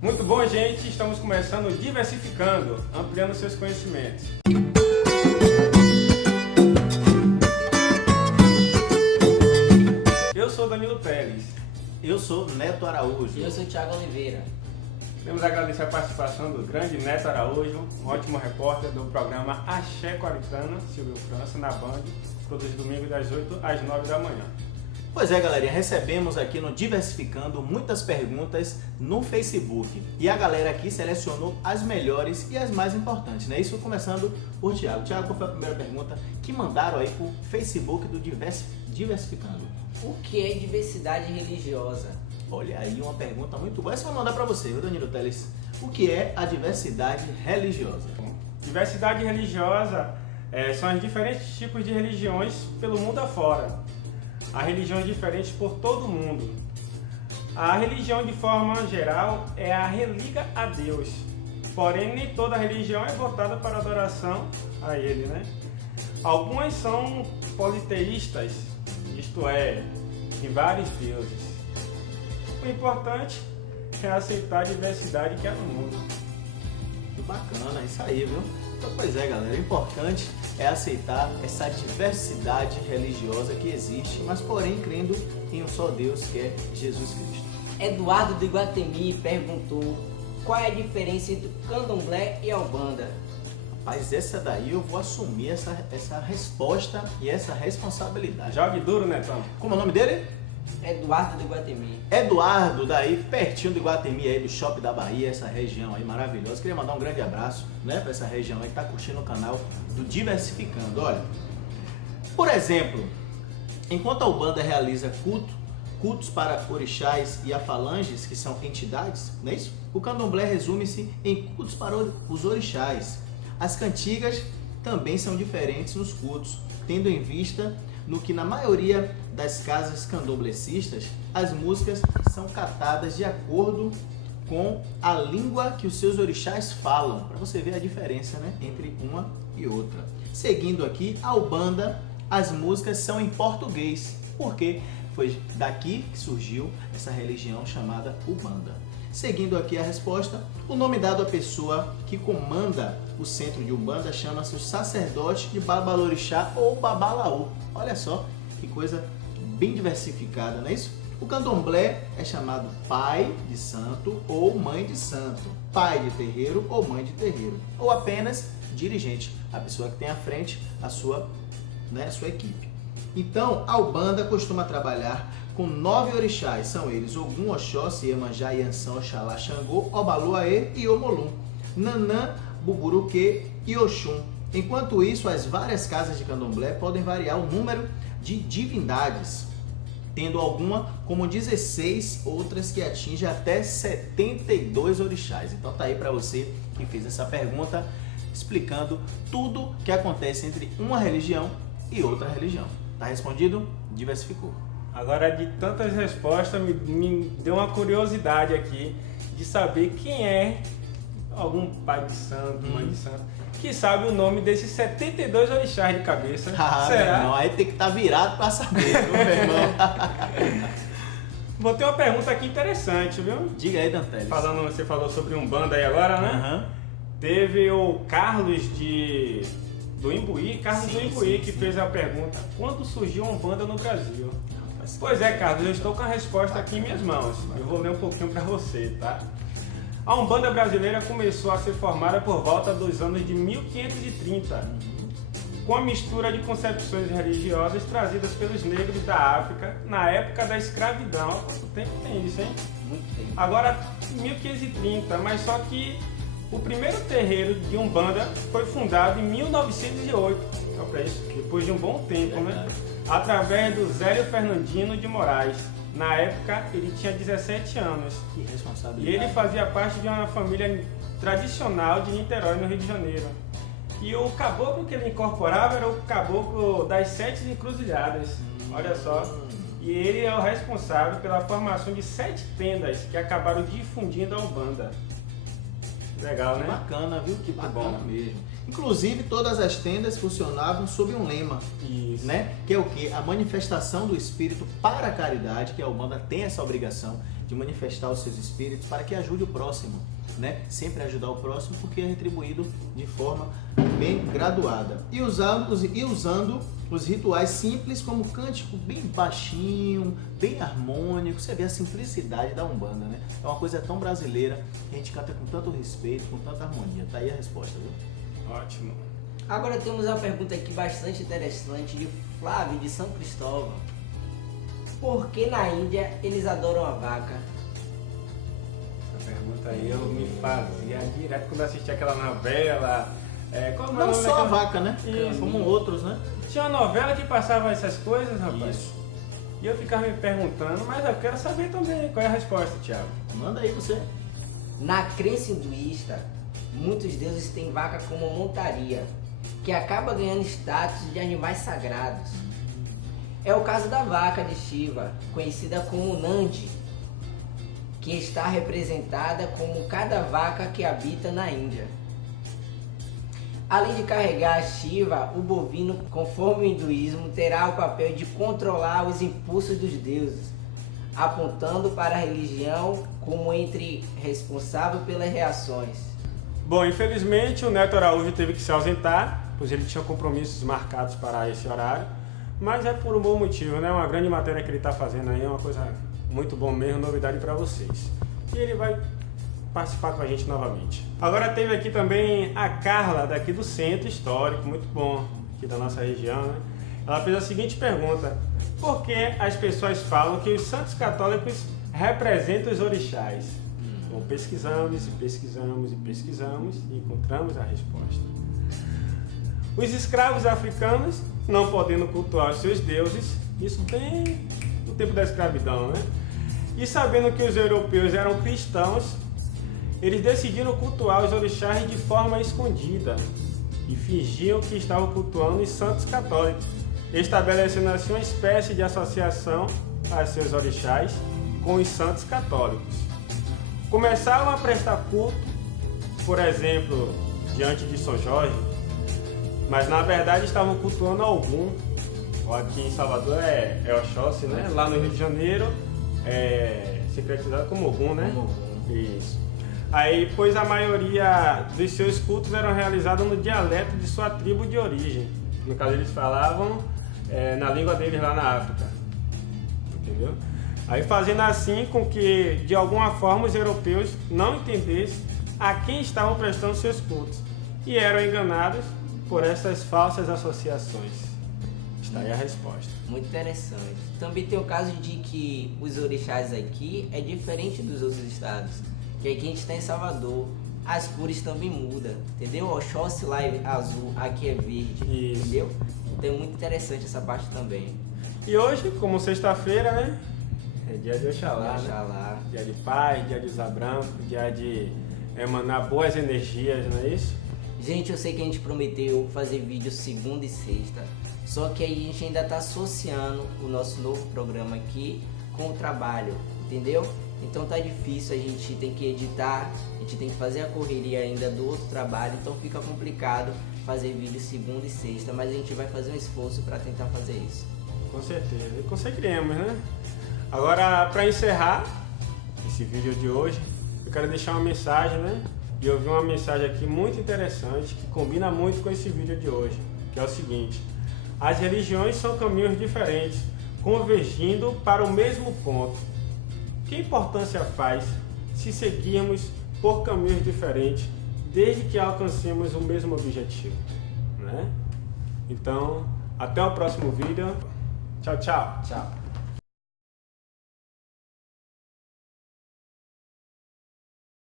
Muito bom, gente. Estamos começando Diversificando, ampliando seus conhecimentos. Eu sou Danilo Pérez. Eu sou Neto Araújo. E eu sou Thiago Oliveira. Queremos agradecer a participação do grande Neto Araújo, um ótimo repórter do programa Axé Quaritana, Silvio França, na Band, produz domingo das 8 às 9 da manhã. Pois é, galerinha, recebemos aqui no Diversificando muitas perguntas no Facebook. E a galera aqui selecionou as melhores e as mais importantes, né? Isso começando por Thiago. Thiago, qual foi a primeira pergunta que mandaram aí pro Facebook do Diversificando? O que é diversidade religiosa? Olha aí, uma pergunta muito boa. Essa eu vou mandar para você, viu, Danilo Teles? O que é a diversidade religiosa? Diversidade religiosa são os diferentes tipos de religiões pelo mundo afora. Há religiões diferentes por todo o mundo. A religião, de forma geral, é a religa a Deus. Porém, nem toda religião é voltada para a adoração a Ele, né? Algumas são politeístas, isto é, tem vários deuses. O importante é aceitar a diversidade que há no mundo. Que bacana, isso aí, viu? Então, pois é, galera, o importante é aceitar essa diversidade religiosa que existe, mas porém crendo em um só Deus, que é Jesus Cristo. Eduardo de Iguatemi perguntou qual é a diferença entre candomblé e albanda. Mas essa daí eu vou assumir essa resposta e essa responsabilidade. Jogue duro, Netão. Como é o nome dele? Eduardo de Iguatemi. Eduardo, daí pertinho do Iguatemi, aí do Shopping da Bahia, essa região aí maravilhosa. Queria mandar um grande abraço, né, para essa região aí que tá curtindo o canal do Diversificando. Olha, por exemplo, enquanto a Umbanda realiza cultos para orixás e afalanges, que são entidades, não é isso? O candomblé resume-se em cultos para os orixás. As cantigas também são diferentes nos cultos, tendo em vista no que na maioria das casas candomblecistas as músicas são catadas de acordo com a língua que os seus orixás falam, para você ver a diferença, né, entre uma e outra. Seguindo aqui, a Umbanda, as músicas são em português, porque foi daqui que surgiu essa religião chamada Umbanda. Seguindo aqui a resposta, o nome dado à pessoa que comanda o centro de Umbanda chama-se o sacerdote de Babalorixá ou Babalaú. Olha só que coisa bem diversificada, não é isso? O candomblé é chamado pai de santo ou mãe de santo, pai de terreiro ou mãe de terreiro, ou apenas dirigente, a pessoa que tem à frente a sua equipe. Então, a Umbanda costuma trabalhar com 9 orixás, são eles Ogum, Oxóssi, Iemanjá, Iansã, Oxalá, Xangô, Obaluaê e Omolum, Nanã, Buburuque e Oxum. Enquanto isso, as várias casas de candomblé podem variar o número de divindades, tendo alguma como 16, outras que atingem até 72 orixás. Então tá aí para você que fez essa pergunta, explicando tudo que acontece entre uma religião e outra religião. Tá respondido? Diversificou. Agora, de tantas respostas, me deu uma curiosidade aqui de saber quem é algum pai de santo, mãe de santo, que sabe o nome desses 72 orixás de cabeça. Será? Não, aí tem que estar virado para saber, viu, meu irmão? Vou ter uma pergunta aqui interessante, viu? Diga aí, Danteles. Você falou sobre Umbanda aí agora, né? Teve o Carlos do Imbuí, que fez a pergunta: quando surgiu a Umbanda no Brasil? Pois é, Carlos, eu estou com a resposta aqui em minhas mãos. Eu vou ler um pouquinho para você, tá? A Umbanda brasileira começou a ser formada por volta dos anos de 1530, com a mistura de concepções religiosas trazidas pelos negros da África na época da escravidão. Há quanto tempo tem isso, hein? Muito tempo. Agora, 1530, mas só que o primeiro terreiro de Umbanda foi fundado em 1908, então, para isso, depois de um bom tempo, né? Através do Zélio Fernandino de Moraes. Na época, ele tinha 17 anos. Que responsabilidade. E ele fazia parte de uma família tradicional de Niterói, no Rio de Janeiro. E o caboclo que ele incorporava era o caboclo das 7 encruzilhadas. Olha só. E ele é o responsável pela formação de 7 tendas que acabaram difundindo a Umbanda. Legal, né? Que bacana, viu? Que bacana mesmo. Inclusive, todas as tendas funcionavam sob um lema, Isso. né? Que é o quê? A manifestação do espírito para a caridade, que a Umbanda tem essa obrigação de manifestar os seus espíritos para que ajude o próximo, né? Sempre ajudar o próximo porque é retribuído de forma bem graduada. E usando os rituais simples como cântico bem baixinho, bem harmônico. Você vê a simplicidade da Umbanda, né? É uma coisa tão brasileira que a gente canta com tanto respeito, com tanta harmonia. Tá aí a resposta, viu? Ótimo. Agora temos uma pergunta aqui bastante interessante de Flávio de São Cristóvão. Por que na Índia eles adoram a vaca? Essa pergunta aí eu me fazia direto quando eu assistia aquela novela. Qual Não só a vaca, né? Isso. Como outros, né? Tinha uma novela que passava essas coisas, rapaz. Isso. E eu ficava me perguntando, mas eu quero saber também qual é a resposta, Thiago. Manda aí você. Na crença hinduísta, muitos deuses têm vaca como montaria, que acaba ganhando status de animais sagrados. É o caso da vaca de Shiva, conhecida como Nandi, que está representada como cada vaca que habita na Índia. Além de carregar a Shiva, o bovino, conforme o hinduísmo, terá o papel de controlar os impulsos dos deuses, apontando para a religião como entre responsável pelas reações. Bom, infelizmente o Neto Araújo teve que se ausentar, pois ele tinha compromissos marcados para esse horário, mas é por um bom motivo, né? Uma grande matéria que ele está fazendo aí, é uma coisa muito bom mesmo, novidade para vocês. E ele vai participar com a gente novamente. Agora teve aqui também a Carla, daqui do Centro Histórico, muito bom, aqui da nossa região, né? Ela fez a seguinte pergunta: por que as pessoas falam que os santos católicos representam os orixás? Bom, pesquisamos e pesquisamos e pesquisamos e encontramos a resposta. Os escravos africanos, não podendo cultuar os seus deuses, isso bem no tempo da escravidão, né? E sabendo que os europeus eram cristãos, eles decidiram cultuar os orixás de forma escondida e fingiam que estavam cultuando os santos católicos, estabelecendo assim uma espécie de associação a seus orixás com os santos católicos. Começaram a prestar culto, por exemplo, diante de São Jorge, mas na verdade estavam cultuando Ogum. Aqui em Salvador é Oxóssi, né? Lá no Rio de Janeiro é secretizado como Ogum, né? Como Ogum. Isso. Aí, pois a maioria dos seus cultos eram realizados no dialeto de sua tribo de origem. No caso, eles falavam na língua deles lá na África. Entendeu? Aí fazendo assim com que, de alguma forma, os europeus não entendessem a quem estavam prestando seus cultos e eram enganados por essas falsas associações. Está aí a resposta. Muito interessante. Também tem o caso de que os orixás aqui é diferente dos outros estados. Que aqui a gente está em Salvador, as cores também mudam, entendeu? O Oxóssi lá é azul, aqui é verde, Isso. entendeu? Então é muito interessante essa parte também. E hoje, como sexta-feira, né? É dia de Oxalá, né? Oxalá. Dia de paz, dia de usar branco, dia de emanar boas energias, não é isso? Gente, eu sei que a gente prometeu fazer vídeo segunda e sexta, só que aí a gente ainda está associando o nosso novo programa aqui com o trabalho, entendeu? Então tá difícil, a gente tem que editar, a gente tem que fazer a correria ainda do outro trabalho, então fica complicado fazer vídeo segunda e sexta, mas a gente vai fazer um esforço para tentar fazer isso. Com certeza, e conseguiremos, né? Agora, para encerrar esse vídeo de hoje, eu quero deixar uma mensagem, né? E eu vi uma mensagem aqui muito interessante, que combina muito com esse vídeo de hoje, que é o seguinte: as religiões são caminhos diferentes, convergindo para o mesmo ponto. Que importância faz se seguirmos por caminhos diferentes, desde que alcancemos o mesmo objetivo, né? Então, até o próximo vídeo. Tchau, tchau. Tchau.